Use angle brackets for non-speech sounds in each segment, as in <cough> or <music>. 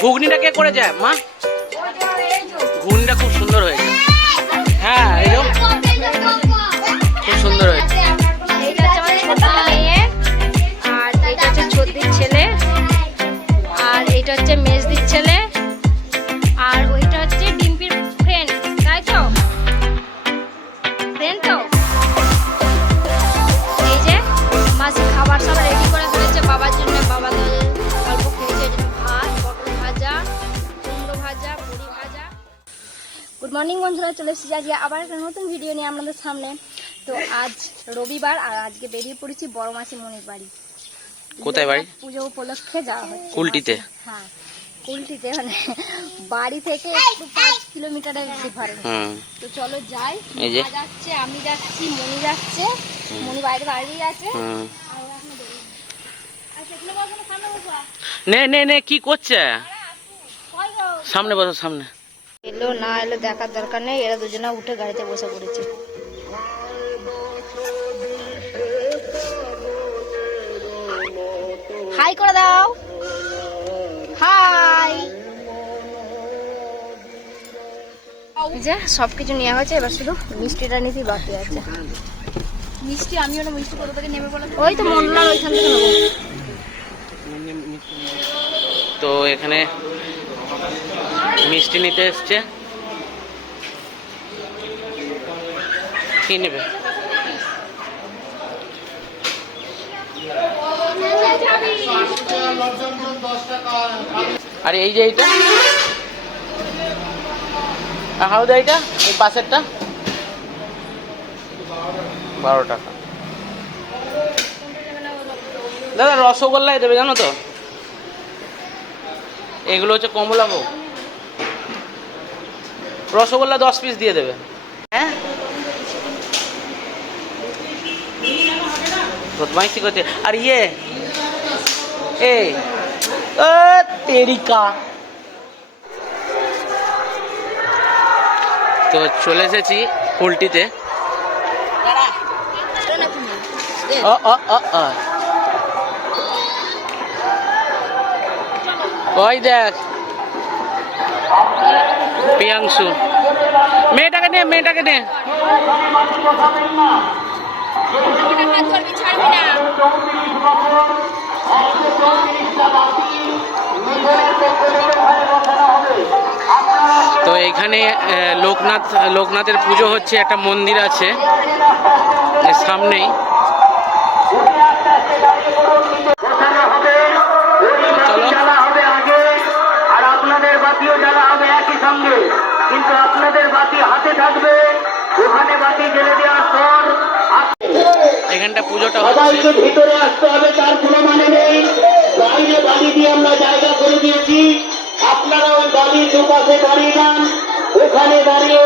ঘুগনিটা কে করে যায় মা? ঘুগনিটা খুব সুন্দর হয়েছে। হ্যাঁ এই খুব সুন্দর হয়েছে। আর এইটা হচ্ছে ছেলে আর হচ্ছে মেজদির ছেলে। আর ওইটা হচ্ছে ডিম্পির তাই তো? তো? এই যে খাবার রেডি করে বাবার জন্য। গুড মর্নিং বন্ধুরা চলে এসেছি আজকে আবার একটা নতুন ভিডিও নিয়ে আপনাদের সামনে। তো আজ রবিবার আর আজকে বেরিয়ে পড়েছি বড় মাসি মনির বাড়ি। কোথায় বাড়ি? পুজো উপলক্ষে যাওয়া হচ্ছে। কুলটিতে? হ্যাঁ কুলটিতে মানে বাড়ি থেকে একটু পাঁচ কিলোমিটারের ডিফারেন্স। হুম। তো চলো যাই যাচ্ছে আমি যাচ্ছি মনি যাচ্ছে। মনি বাইরে দাঁড়িয়ে আছে। নে নে কি করছে? সামনে বসো সামনে। এলো না এলো দেখার দরকার নেই এরা দুজনে উঠে গাড়িতে বসে পড়েছে। হাই করে দাও। হাই। যে সব কিছু নেওয়া হয়েছে এবার শুধু মিষ্টিটা নিতেই বাকি আছে। মিষ্টি আমি ওটা মিষ্টি কোথা থেকে নেবে বলো? ওই তো মন্ডলার ওইখান থেকে নেব। তো এখানে মিষ্টি নিতে এসছে। কি নেবে? আর এই যে এইটা। হাউদা এইটা? এই পাশেরটা? বারো টাকা। দাদা, রসগোল্লাই দেবে, জানো তো? এগুলো হচ্ছে কমলাভোগ রসগোল্লা দশ পিস দিয়ে দেবে। হ্যাঁ? বদমাইশি করছে। আর ইয়ে এ তেরিকা। তো চলে এসেছি পোলট্রিতে ওই দেখ প্রিয়াংশু। মেয়েটাকে নে মেয়েটাকে নে। তো এখানে লোকনাথ, লোকনাথের পুজো হচ্ছে, একটা মন্দির আছে সামনেই। বাতি হাতে থাকবে। ওখানে বাতি জ্বেলে দেওয়ার পর এখানটা পুজোটা সবাইকে ভিতরে আসতে হবে তার কোনো মানে নেই। বাইরে বাড়ি দিয়ে আমরা জায়গা করে দিয়েছি। আপনারা ওই বাড়ির দুপাশে দাঁড়িয়ে যান। ওখানে দাঁড়িয়ে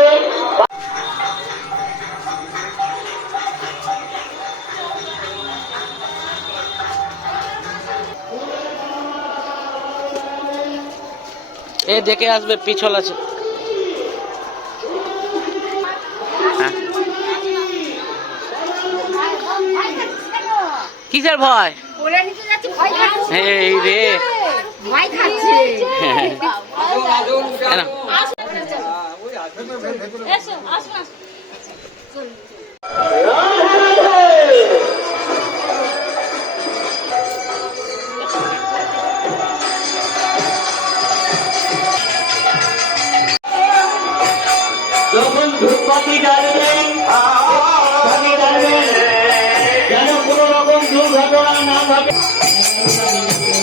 এ দেখে আসবে পিছল আছে হ্যাঁ। কিসের ভয়? এই রে। যখন ধূপবাতি দুর্ঘটনা না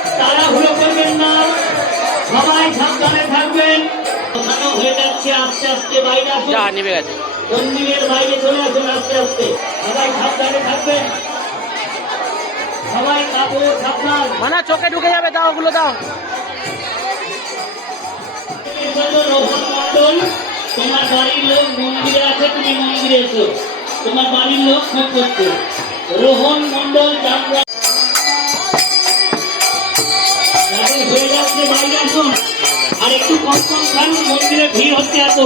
তারা হুড়ো করবেন না। সবাই সাবধানে থাকবেন। হয়ে যাচ্ছে আস্তে আস্তে বাইরে আসুন। নেমে গেছে। মন্দিরের বাইরে চলে আসুন আস্তে আস্তে। সবাই সাবধানে থাকবেন। সবাই কাপড় সাবধান। মানে চোখে ঢুকে যাবে দাও ওগুলো দাও। রোহন মন্ডল তোমার বাড়ির লোক মন্দিরে আছে তুমি মন্দিরে এসো। তোমার বাড়ির লোক ফোন করছে রোহন মন্ডল মন্দিরে ভিড় হচ্ছে এত।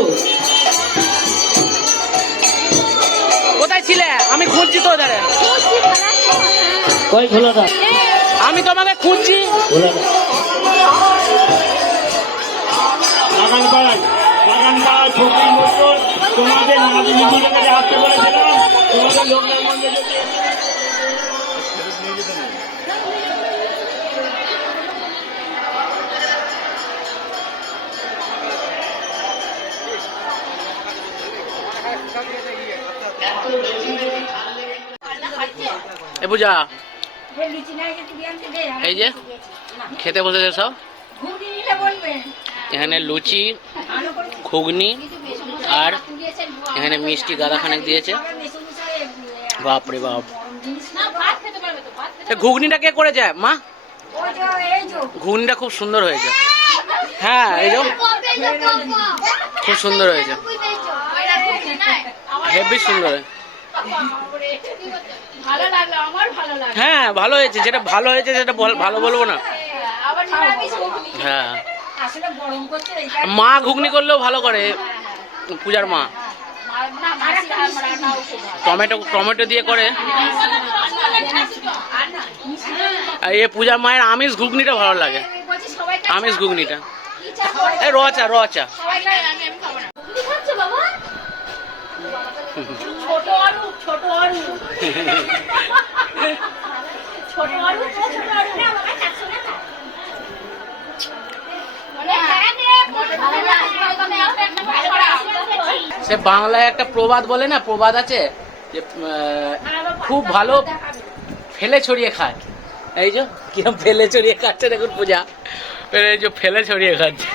কোথায় ছিলে? আমি খুঁজছি তো ওদের কই ভোলাদা আমি তোমাকে খুঁজছি। ভোলাদা বাগান পাড়ায় বাগান পাড়ায় মন্ডল তোমাদের কাছে আসতে বলেছিলাম। তোমাদের এ পূজা। এই যে খেতে বসেছে সব? এখানে লুচি ঘুগনি আর এখানে মিষ্টি গাদাখানেক দিয়েছে। বাপরে বাপ। ঘুগনিটা কে করেছে? মা? ঘুগনিটা খুব সুন্দর হয়েছে। হ্যাঁ এই যে। খুব সুন্দর হয়েছে। <laughs> হেভি সুন্দর। ভালো লাগল আমার ভালো লাগল। হ্যাঁ ভালো হয়েছে যেটা ভালো হয়েছে সেটা বল- ভালো বলব না। আবার হ্যাঁ আসলে গরম করছে মা ঘুগনি করলেও ভালো করে পূজার মা। টমেটো টমেটো দিয়ে করে। আর এ পূজার মায়ের আমিষ ঘুগনিটা ভালো লাগে। আমি বলছি সবাই আমিষ ঘুগনিটা। এই রচা রচা ছোট আলু ছোট হ্যাঁ সে বাংলায় একটা প্রবাদ বলে না, প্রবাদ আছে যে খুব ভালো ফেলে ছড়িয়ে খায়। এই যে, কিরম ফেলে ছড়িয়ে খাচ্ছে দেখুন পূজা। ফেলে ছড়িয়ে খাচ্ছে।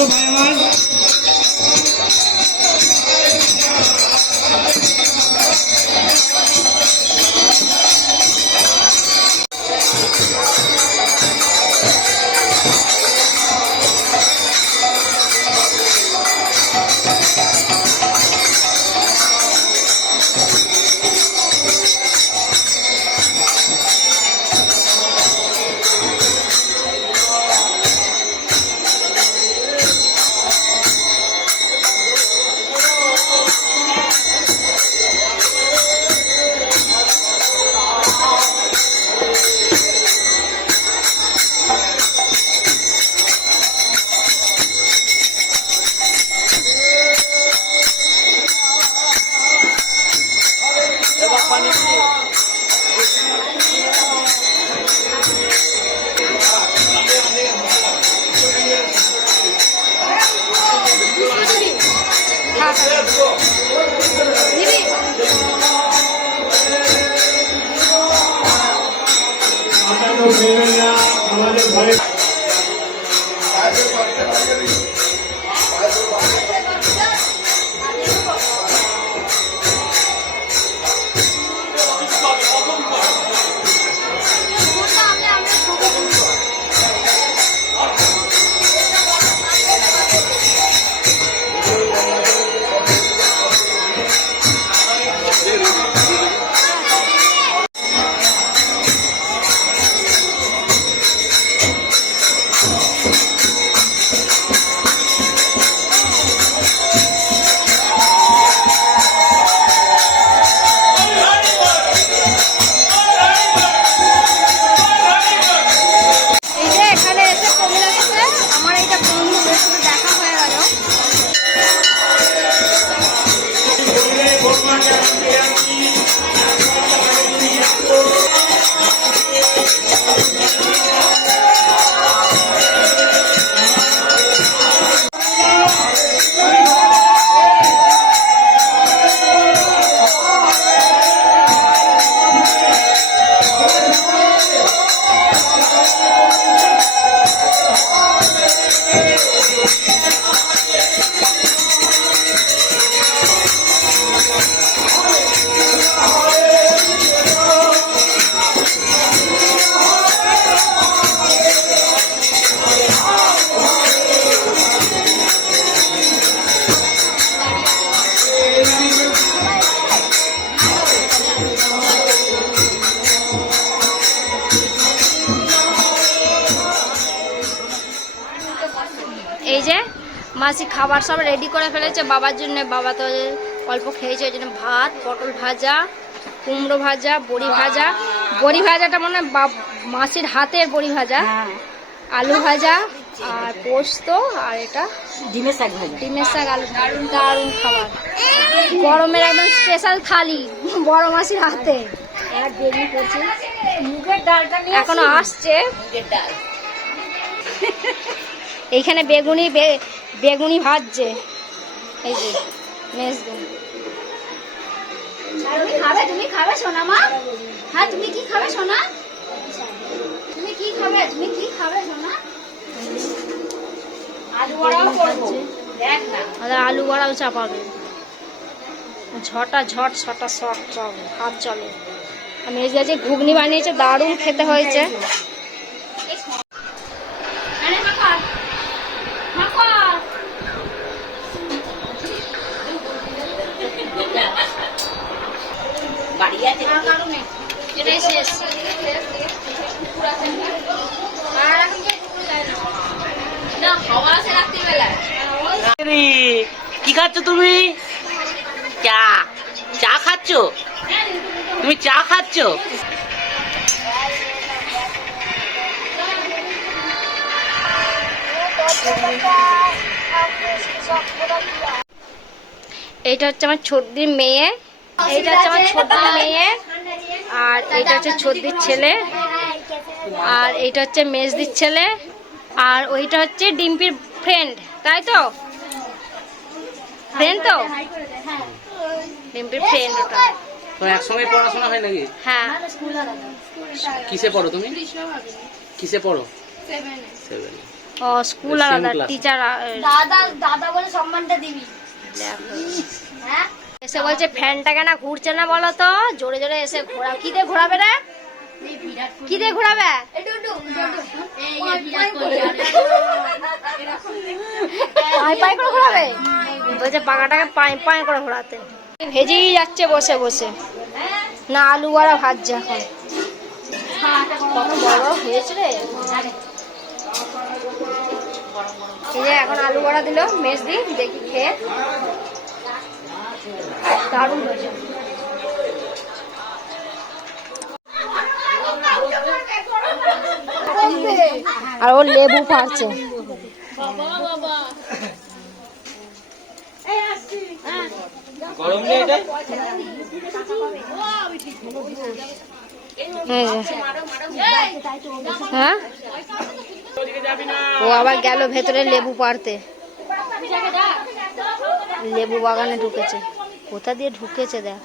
এখানে একটু আসো ভাই আমার সব রেডি করে ফেলেছে। বাবার জন্য বাবা তো অল্প খেয়েছে ওই জন্য ভাত পটল ভাজা কুমড়ো ভাজা বড়ি ভাজা। বড়ি ভাজাটা মনে হয় মাসির হাতের বড়ি ভাজা। আলু ভাজা আর পোস্ত আর এটা ডিমের শাক ভাজা। ডিমের শাক আলু দারুণ দারুণ খাবার। গরমের একদম স্পেশাল থালি বড় মাসির হাতে। এখনও আসছে। এইখানে বেগুনি বে- বেগুনি ভাজছে। এই যে তুমি খাবে? তুমি খাবে সোনা মা? হ্যাঁ তুমি কি খাবে সোনা? তুমি কি খাবে? তুমি কি খাবে সোনা? আলু বড়াও করব। দেখ না। আর আলু বড়াও চাপাবে। ঝটা ঝট ছটা শট চলে হাত চলে। আমি এই যে ঘুগনি বানিয়েছে দারুণ খেতে হয়েছে। কি খাচ্ছ তুমি? চা। চা খাচ্ছ? তুমি চা খাচ্ছ? এইটা হচ্ছে আমার ছোটদির মেয়ে। এটা হচ্ছে আমার ছোটদির মেয়ে। আর এটা হচ্ছে ছোটদির ছেলে। আর এইটা হচ্ছে মেজদির ছেলে। আর ওইটা হচ্ছে ডিম্পির ফ্রেন্ড তাই তো? ফ্রেন্ড তো? ডিম্পির ফ্রেন্ড ওটা। তো একসঙ্গে পড়াশোনা হয় নাকি? হ্যাঁ। কিসে পড়ো তুমি? কিসে পড়ো? সেভেন ও স্কুল আলাদা টিচার দাদা দাদা বলে সম্মানটা দিবি। হ্যাঁ? এসে বলছে ফ্যানটা কেন ঘুরছে না বলো তো? জোরে জোরে এসে ঘোরা কি দিয়ে ঘোরাবে রে? কি দিয়ে ঘোরাবে? পাই পাই করে ঘোরাবে? বলছে পাকাটাকে পাই পাই করে ঘোরাতে। ভেজেই যাচ্ছে বসে বসে। না, আলু বড়া ভাজছে এখন। কত বড় হয়েছে রে। এখন আলু বড়া দিল, মেজ দি, দেখি খেয়ে। দারুণ হয়েছে। আর ও লেবু পারছে গরম নেই এটা হ্যাঁ? ও আবার গেল ভেতরে লেবু পারতে লেবু বাগানে ঢুকেছে। কোথা দিয়ে ঢুকেছে দেখ।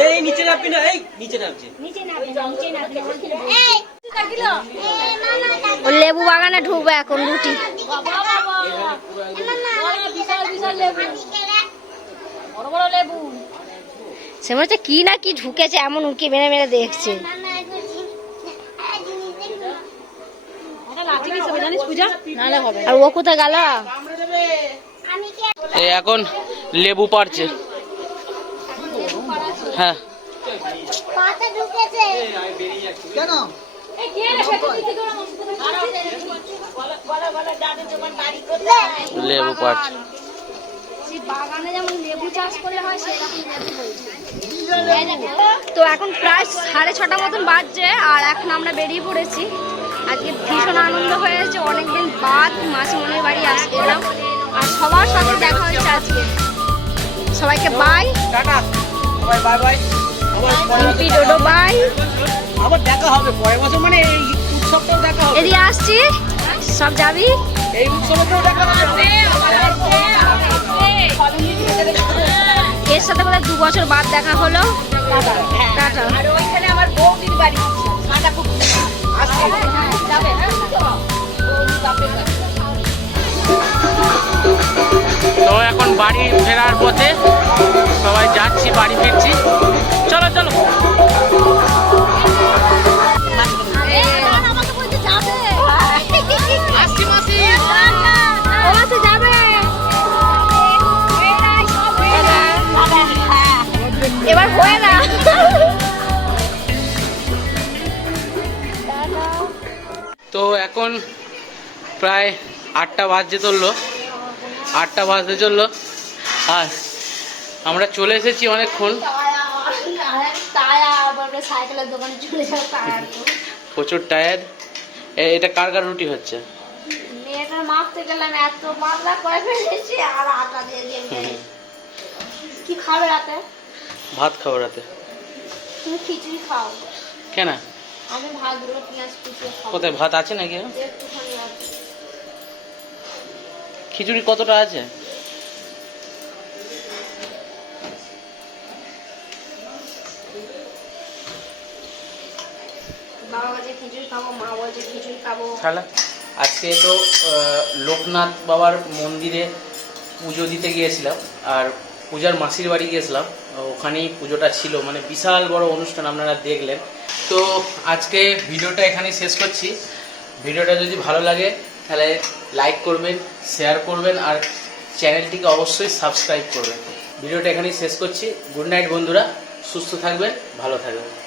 এই নিচে নামবি না। এই নিচে নামছে ও লেবু বাগানে ঢুকবে এখন রুটি। সে মনে হচ্ছে কি না কি ঢুকেছে এমন উঁকি মেরে মেরে দেখছে। আর ও কোথায় গেল? এখন লেবু পারছে। হ্যাঁ। ঢুকেছে। যেমন লেবু চাষ করলে হয় সেরকম তো এখন প্রায় সাড়ে ছটা মতন বাজছে আর এখন আমরা বেরিয়ে পড়েছি। আজকে ভীষণ আনন্দ হয়েছে অনেকদিন বাদ মাসিমণির বাড়ি আস এলাম আর সবার সাথে দেখা হয়েছে আজকে। সবাইকে বাই টাটা। সবাই বাই বাই ডোডো বাই আবার দেখা হবে পরের বছর মানে এই উৎসবটাও দেখা হবে। এদিকে আসছি। সব যাবি? এই উৎসবটাও দেখা হবে। এর সাথে বোধহয় দু বছর বাদ দেখা হলো। টাটা। তো প্রায় আটটা বাজতে চলল। আটটা বাজতে চলল। আর আমরা চলে এসেছি অনেকক্ষণ। প্রচুর টায়ার্ড এটা কার কার রুটি হচ্ছে? ভাত খাব রাতে। কেন? কোথায় ভাত আছে নাকি? একটুখানি আছে। খিচুড়ি কতটা আছে? তাহলে আজকে তো লোকনাথ বাবার মন্দিরে পুজো দিতে গিয়েছিলাম আর পূজার মাসির বাড়ি গিয়েছিলাম ওখানেই পুজোটা ছিল মানে বিশাল বড় অনুষ্ঠান আপনারা দেখলেন। তো আজকে ভিডিওটা এখানেই শেষ করছি। ভিডিওটা যদি ভালো লাগে তাহলে লাইক করবেন শেয়ার করবেন আর চ্যানেলটিকে অবশ্যই সাবস্ক্রাইব করবেন। ভিডিওটা এখানেই শেষ করছি। গুড নাইট বন্ধুরা। সুস্থ থাকবেন, ভালো থাকবেন।